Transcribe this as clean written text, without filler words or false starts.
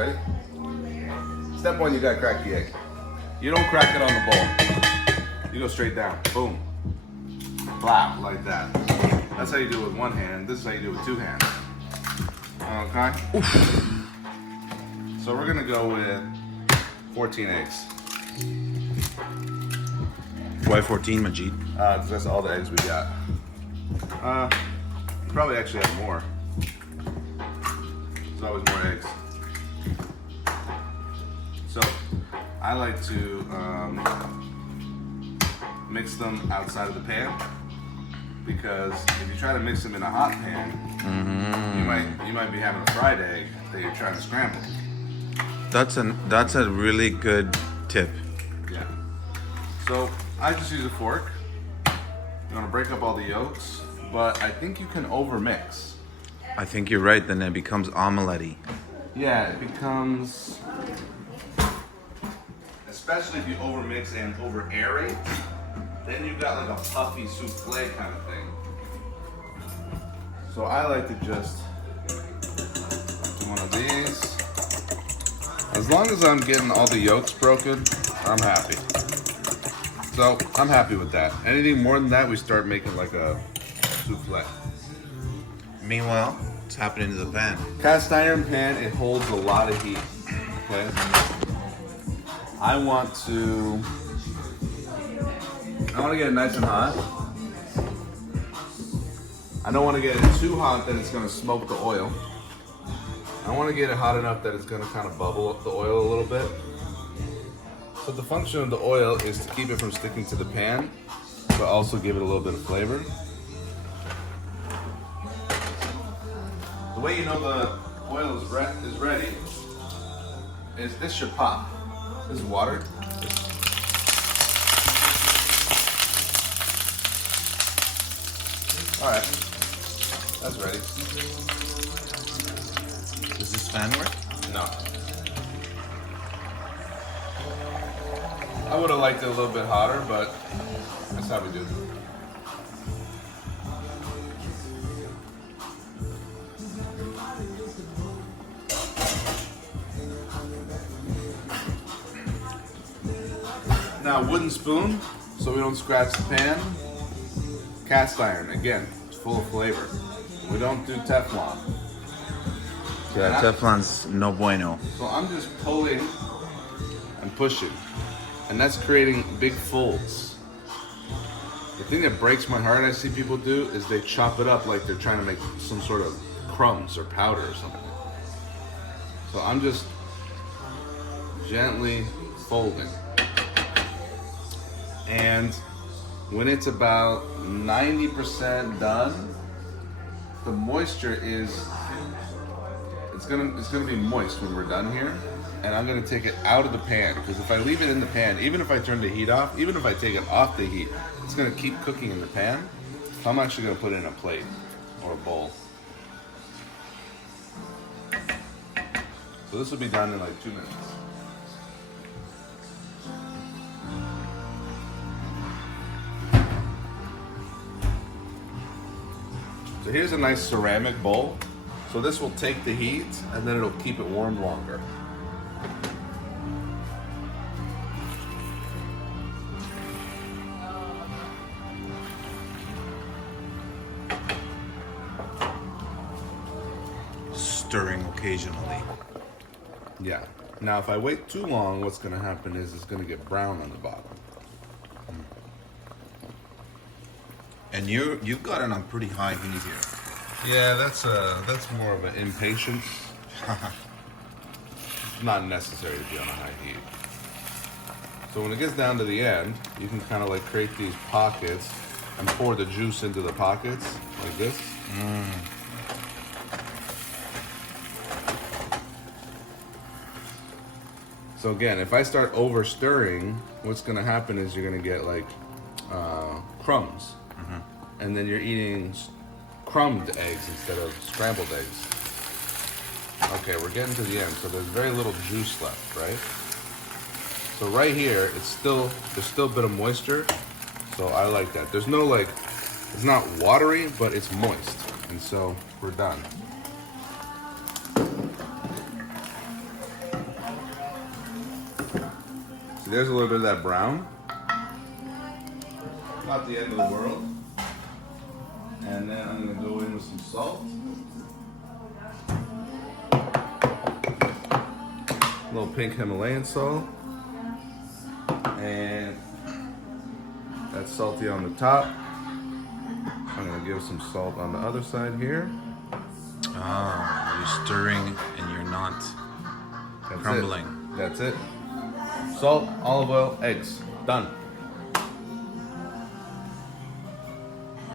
Ready? Step one, you gotta crack the egg. You don't crack it on the bowl. You go straight down. Boom. Plop, like that. That's how you do it with one hand. This is how you do it with two hands. Okay? Oof. So we're gonna go with 14 eggs. Why 14, Majeed? Because that's all the eggs we got. Probably actually have more. There's always more eggs. So I like to mix them outside of the pan, because if you try to mix them in a hot pan, you might be having a fried egg that you're trying to scramble. That's a really good tip. Yeah. So I just use a fork. You want to break up all the yolks, but I think you can overmix. I think you're right. Then it becomes omelette-y. Yeah, it becomes, especially if you overmix and over aerate, then you've got like a puffy souffle kind of thing. So I like to just do one of these. As long as I'm getting all the yolks broken, I'm happy. So I'm happy with that. Anything more than that, we start making like a souffle. Meanwhile, it's happening to the pan. Cast iron pan, it holds a lot of heat. Okay. I want to get it nice and hot. I don't want to get it too hot that it's going to smoke the oil. I want to get it hot enough that it's going to kind of bubble up the oil a little bit. So the function of the oil is to keep it from sticking to the pan, but also give it a little bit of flavor. The way you know the oil is ready is this should pop. This is water. All right, that's ready. Does this fan work? No. I would have liked it a little bit hotter, but that's how we do it. Now, wooden spoon, so we don't scratch the pan. Cast iron, again, it's full of flavor. We don't do Teflon. Yeah, Teflon's no bueno. So I'm just pulling and pushing, and that's creating big folds. The thing that breaks my heart I see people do is they chop it up like they're trying to make some sort of crumbs or powder or something. So I'm just gently folding. And when it's about 90% done, the moisture is, it's gonna be moist when we're done here. And I'm gonna take it out of the pan, because if I leave it in the pan, even if I turn the heat off, even if I take it off the heat, it's gonna keep cooking in the pan. So I'm actually gonna put it in a plate or a bowl. So this will be done in like 2 minutes. So here's a nice ceramic bowl. So this will take the heat and then it'll keep it warm longer. Stirring occasionally. Yeah. Now if I wait too long, what's gonna happen is it's gonna get brown on the bottom. And you've got it on pretty high heat here. Yeah, that's more of an impatience. Not necessary to be on a high heat. So when it gets down to the end, you can kind of like create these pockets and pour the juice into the pockets like this. So again, if I start over stirring, what's gonna happen is you're gonna get like crumbs. And then you're eating crumbed eggs instead of scrambled eggs. Okay, we're getting to the end, so there's very little juice left, right? So right here, there's still a bit of moisture, so I like that. There's no like, it's not watery, but it's moist, and so we're done. There's a little bit of that brown. Not the end of the world. And then I'm gonna go in with some salt. A little pink Himalayan salt. And that's salty on the top. I'm gonna give some salt on the other side here. Ah, you're stirring and you're not That's crumbling. It. That's it. Salt, olive oil, eggs. Done.